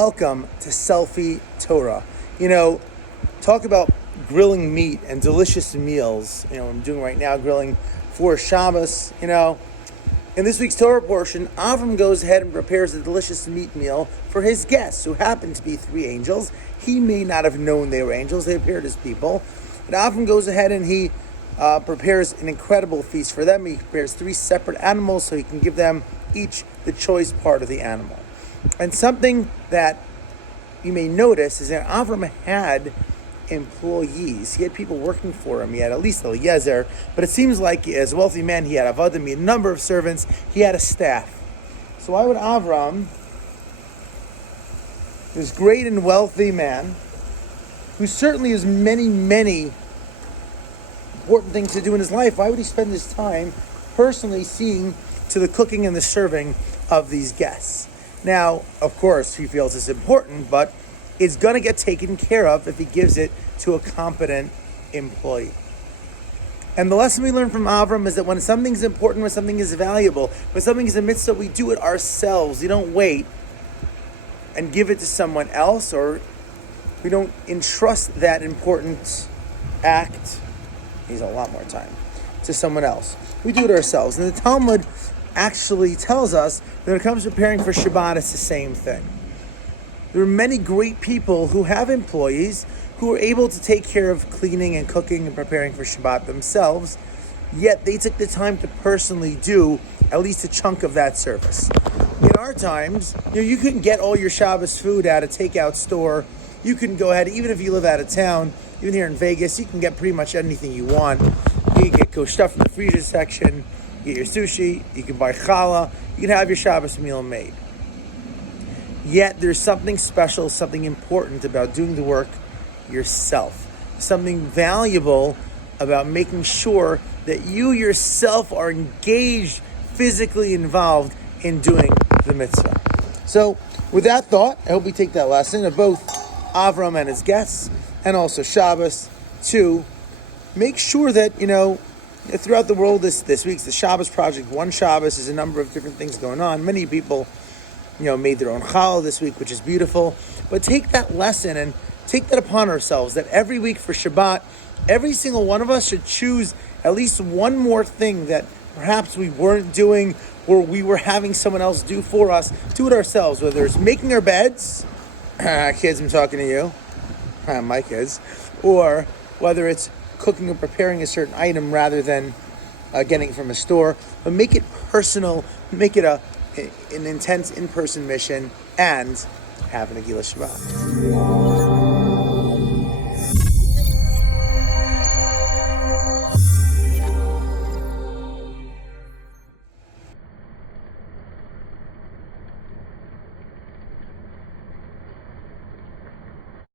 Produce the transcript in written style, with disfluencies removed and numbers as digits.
welcome to Selfie Torah. Talk about grilling meat and delicious meals. I'm doing right now, grilling for Shabbos. In this week's Torah portion, Avram goes ahead and prepares a delicious meat meal for his guests, who happen to be three angels. He may not have known they were angels. They appeared as people. But Avram goes ahead and he prepares an incredible feast for them. He prepares three separate animals so he can give them each the choice part of the animal. And something that you may notice is that Avram had employees. He had people working for him. He had at least Eliezer, but it seems like as a wealthy man, he had avadim, he had a number of servants, he had a staff. So why would Avram, this great and wealthy man, who certainly has many, many important things to do in his life, why would he spend his time personally seeing to the cooking and the serving of these guests? Now, of course, he feels it's important, but it's going to get taken care of if he gives it to a competent employee. And the lesson we learn from Avram is that when something's important, when something is valuable, when something is a mitzvah, we do it ourselves. We don't wait and give it to someone else, or we don't entrust that important act, needs a lot more time, to someone else. We do it ourselves. And the Talmud actually tells us that when it comes to preparing for Shabbat, it's the same thing. There are many great people who have employees who are able to take care of cleaning and cooking and preparing for Shabbat themselves, yet they took the time to personally do at least a chunk of that service. In our times, you can get all your Shabbos food at a takeout store. You can go ahead, even if you live out of town, even here in Vegas, you can get pretty much anything you want. You can get stuff from the freezer section, you get your sushi, you can buy challah, you can have your Shabbos meal made. Yet there's something special, something important about doing the work yourself. Something valuable about making sure that you yourself are engaged, physically involved in doing the mitzvah. So with that thought, I hope we take that lesson of both Avram and his guests, and also Shabbos, to make sure that, throughout the world this week's the Shabbos Project. One Shabbos is a number of different things going on. Many people made their own challah this week, which is beautiful. But take that lesson and take that upon ourselves, that every week for Shabbat, every single one of us should choose at least one more thing that perhaps we weren't doing, or we were having someone else do for us. Do it ourselves, whether it's making our beds, kids, I'm talking to you, my kids, or whether it's cooking or preparing a certain item rather than getting it from a store. But make it personal, make it an intense in-person mission, and have an Nagila Shabbat.